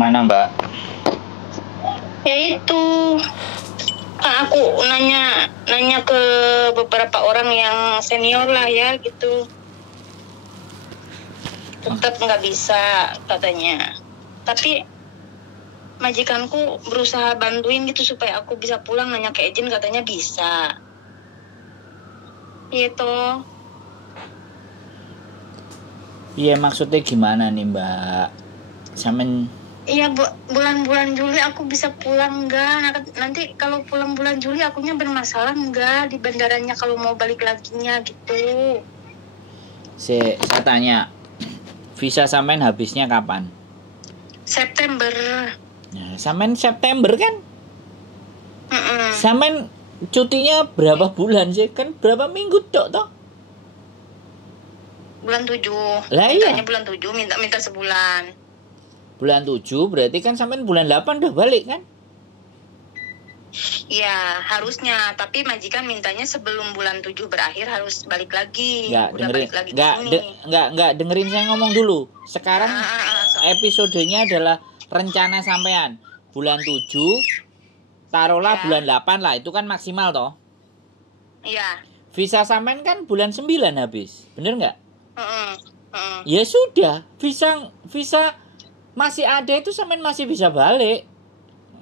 Mana Mbak? Ya itu kan aku nanya ke beberapa orang yang senior lah ya gitu, tetap nggak bisa katanya. Tapi majikanku berusaha bantuin gitu supaya aku bisa pulang, nanya ke agent katanya bisa gitu. Iya, maksudnya gimana nih Mbak? Samen Iya, bulan-bulan Juli aku bisa pulang nggak? Nanti kalau pulang bulan Juli akunya bermasalah nggak di bandaranya kalau mau balik laginya gitu. saya tanya, visa samen habisnya kapan? September. Nah, samen September kan? Mm-mm. Samen cutinya berapa bulan sih? Kan berapa minggu toh? Bulan 7. Lah iya. Mintanya bulan 7, minta sebulan. Bulan 7 berarti kan samen bulan 8 udah balik kan? Iya, harusnya. Tapi majikan mintanya sebelum bulan 7 berakhir harus balik lagi. Enggak dengerin saya ngomong dulu. Sekarang episodenya adalah rencana sampean. Bulan 7 taruhlah ya. Bulan 8 lah, itu kan maksimal toh? Iya. Visa sampean kan bulan 9 habis. Bener enggak? Ya sudah, visa masih ada itu sampean masih bisa balik.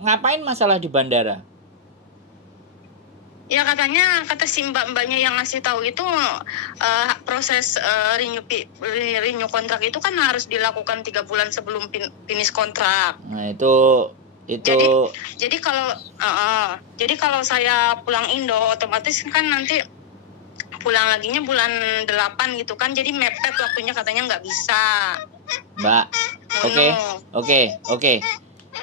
Ngapain masalah di bandara? Ya kata si mbaknya yang ngasih tahu itu proses renew kontrak itu kan harus dilakukan 3 bulan sebelum finish kontrak. Nah itu jadi kalau saya pulang Indo otomatis kan nanti pulang laginya bulan 8 gitu kan, jadi mepet waktunya katanya nggak bisa. Mbak, oke.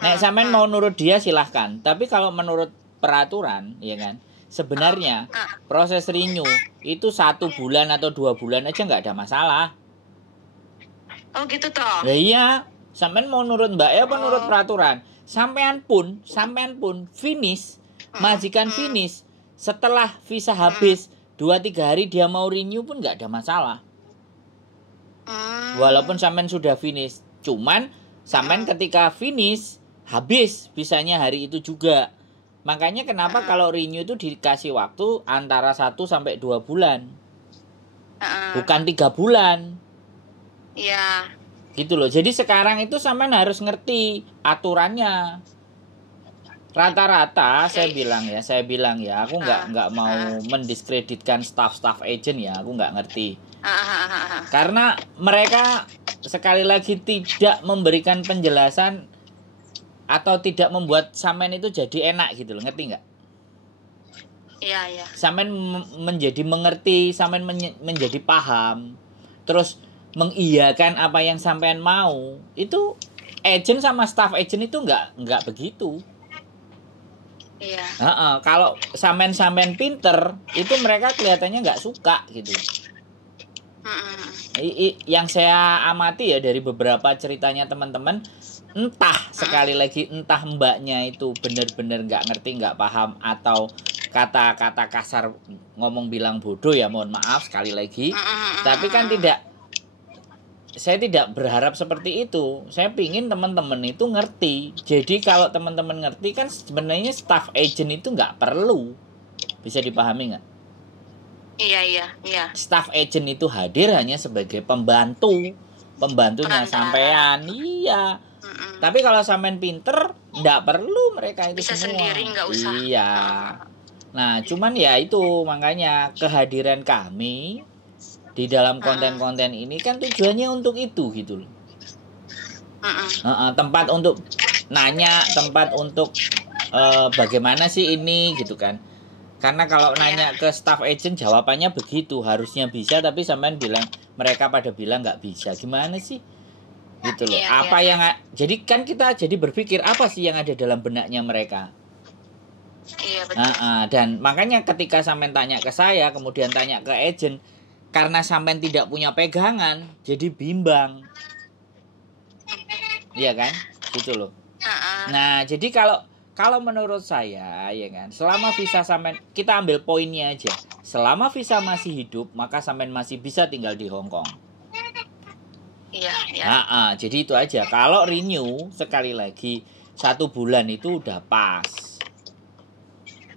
Nek sampean mau nurut dia silahkan. Tapi kalau menurut peraturan, ya kan, sebenarnya proses renew itu 1 bulan atau 2 bulan aja nggak ada masalah. Oh gitu toh? Ya iya, sampean mau nurut Mbak ya apa nurut peraturan? Sampean pun finish, majikan finish setelah visa habis 2-3 hari dia mau renew pun nggak ada masalah. Walaupun sampean sudah finish, cuman sampean ketika finish habis visanya hari itu juga. Makanya kenapa kalau renew itu dikasih waktu antara 1 sampai 2 bulan. Bukan 3 bulan. Iya. Gitu loh. Jadi sekarang itu sampean harus ngerti aturannya. Rata-rata saya bilang ya, aku nggak mau mendiskreditkan staff agent ya, aku nggak ngerti. Karena mereka sekali lagi tidak memberikan penjelasan atau tidak membuat sampean itu jadi enak gitu loh, ngerti nggak? Iya. Sampean menjadi mengerti, sampean menjadi paham, terus mengiyakan apa yang sampean mau. Itu agent sama staff agent itu nggak begitu. Iya. Kalau sampean pinter, itu mereka kelihatannya nggak suka gitu. Yang saya amati ya dari beberapa ceritanya teman-teman, sekali lagi entah mbaknya itu benar-benar nggak ngerti, nggak paham, atau kata-kata kasar ngomong bilang bodoh ya, mohon maaf sekali lagi. Tapi kan saya tidak berharap seperti itu. Saya pingin teman-teman itu ngerti. Jadi kalau teman-teman ngerti kan sebenarnya staff agent itu nggak perlu. Bisa dipahami nggak? Iya. Staff agent itu hadir hanya sebagai pembantunya sampean. Iya. Tapi kalau sampean pinter, nggak perlu mereka itu bisa semua. Sendiri, nggak usah. Iya. Nah, cuman ya itu makanya kehadiran kami di dalam konten-konten ini kan tujuannya untuk itu gitu loh. Tempat untuk nanya, tempat untuk bagaimana sih ini gitu kan. Karena kalau nanya ke staff agent jawabannya begitu, harusnya bisa, tapi sampean mereka pada bilang nggak bisa. Gimana sih? Gitu loh. Jadi kan kita jadi berpikir apa sih yang ada dalam benaknya mereka. Iya betul. Dan makanya ketika sampean tanya ke saya, kemudian tanya ke agent, karena sampean tidak punya pegangan, jadi bimbang. Iya kan? Gitu loh. Nah, jadi kalau menurut saya, ya kan, selama visa sampean, kita ambil poinnya aja. Selama visa masih hidup, maka sampean masih bisa tinggal di Hong Kong. Iya. Jadi itu aja. Kalau renew sekali lagi 1 bulan itu udah pas.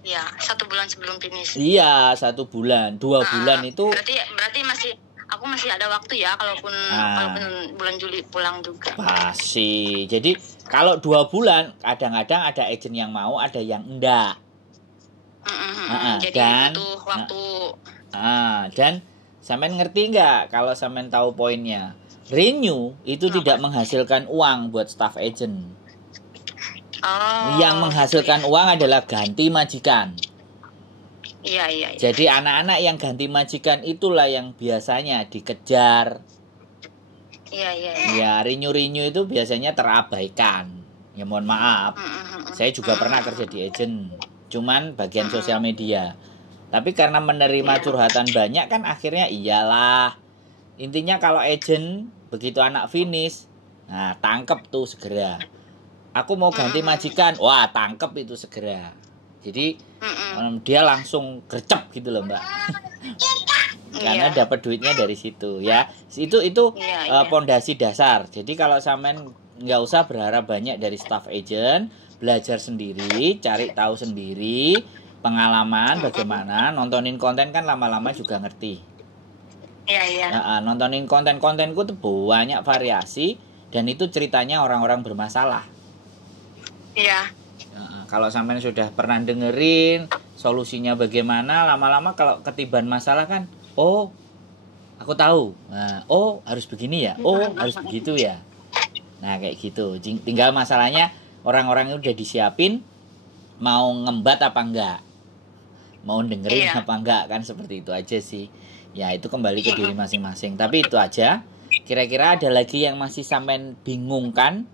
Iya, 1 bulan sebelum finish. Iya, 1 bulan, 2 bulan itu. Berarti aku masih ada waktu ya, kalaupun bulan Juli pulang juga. Pasti. Jadi kalau 2 bulan, kadang-kadang ada agent yang mau, ada yang enggak. Jadi butuh waktu. Dan sampean ngerti nggak kalau sampean tahu poinnya? Renew itu tidak menghasilkan uang buat staff agent. Yang menghasilkan uang adalah ganti majikan. Iya. Jadi anak-anak yang ganti majikan itulah yang biasanya dikejar. Iya. Ya, renew itu biasanya terabaikan. Ya mohon maaf. Saya juga pernah kerja di agent. Cuman bagian sosial media. Tapi karena menerima curhatan banyak kan akhirnya iyalah. Intinya kalau agent begitu anak finish, nah tangkep tuh segera. Aku mau ganti majikan, wah tangkep itu segera. Jadi dia langsung gercep gitu loh Mbak. Karena dapat duitnya dari situ ya. Itu pondasi dasar. Jadi kalau sampean nggak usah berharap banyak dari staff agent, belajar sendiri, cari tahu sendiri, pengalaman bagaimana, nontonin konten kan lama-lama juga ngerti. Iya. Nontonin kontenku tuh banyak variasi dan itu ceritanya orang-orang bermasalah. Iya. Kalau sampean sudah pernah dengerin solusinya bagaimana, lama-lama kalau ketiban masalah kan, oh aku tahu. Nah, oh harus begini ya, oh harus begitu ya. Nah kayak gitu. Tinggal masalahnya orang-orang udah disiapin mau ngembat apa enggak, mau dengerin apa enggak, kan seperti itu aja sih. Ya itu kembali ke diri masing-masing. Tapi itu aja. Kira-kira ada lagi yang masih sampean bingung kan?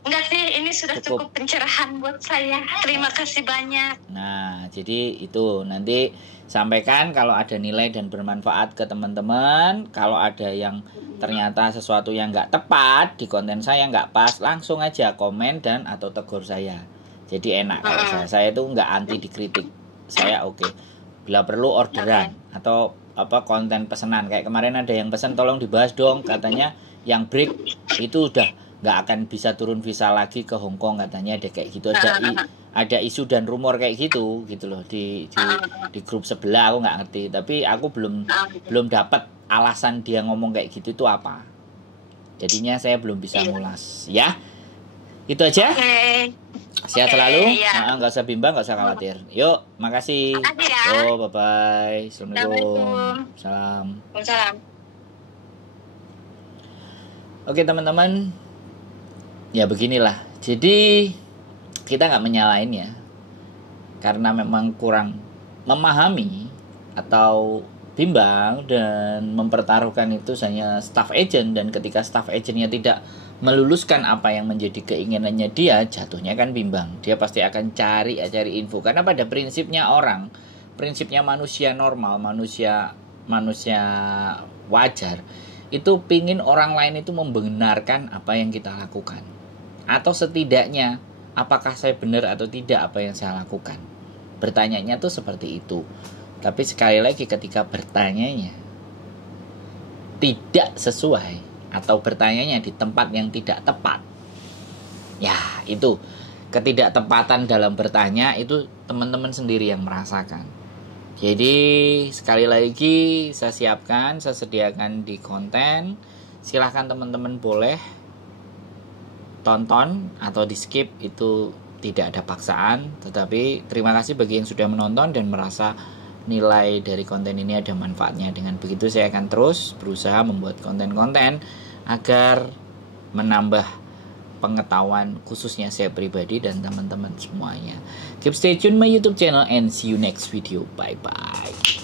Enggak sih, ini sudah cukup pencerahan buat saya. Terima kasih banyak. Nah, jadi itu nanti sampaikan kalau ada nilai dan bermanfaat ke teman-teman. Kalau ada yang ternyata sesuatu yang nggak tepat di konten saya, nggak pas, langsung aja komen dan atau tegur saya. Jadi enak kalau saya itu nggak anti dikritik. Saya oke. Bila perlu orderan atau konten pesanan. Kayak kemarin ada yang pesan tolong dibahas dong, katanya yang break itu udah nggak akan bisa turun visa lagi ke Hong Kong, katanya ada kayak gitu. Ada isu dan rumor kayak gitu loh di grup sebelah. Aku nggak ngerti, tapi aku belum dapat alasan dia ngomong kayak gitu itu apa. Jadinya saya belum bisa ngulas ya. Itu aja. Sehat selalu. Nggak usah bimbang, nggak usah khawatir. Yuk, makasih. Oh, bye bye. Assalamualaikum. Salam. Oke teman-teman, ya beginilah. Jadi kita nggak menyalahin ya, karena memang kurang memahami atau bimbang dan mempertaruhkan itu hanya staff agent. Dan ketika staff agentnya tidak meluluskan apa yang menjadi keinginannya dia, jatuhnya kan bimbang. Dia pasti akan cari info. Karena pada prinsipnya prinsipnya manusia normal, manusia wajar, itu pingin orang lain itu membenarkan apa yang kita lakukan. Atau setidaknya, apakah saya benar atau tidak apa yang saya lakukan. Bertanyanya tuh seperti itu. Tapi sekali lagi ketika bertanyanya tidak sesuai atau bertanyanya di tempat yang tidak tepat, ya itu ketidaktepatan dalam bertanya itu teman-teman sendiri yang merasakan. Jadi sekali lagi saya sediakan di konten. Silahkan teman-teman boleh tonton atau di skip, itu tidak ada paksaan. Tetapi terima kasih bagi yang sudah menonton dan merasa nilai dari konten ini ada manfaatnya. Dengan begitu saya akan terus berusaha membuat konten-konten agar menambah pengetahuan khususnya saya pribadi dan teman-teman semuanya. Keep stay tune my YouTube channel and see you next video. Bye bye.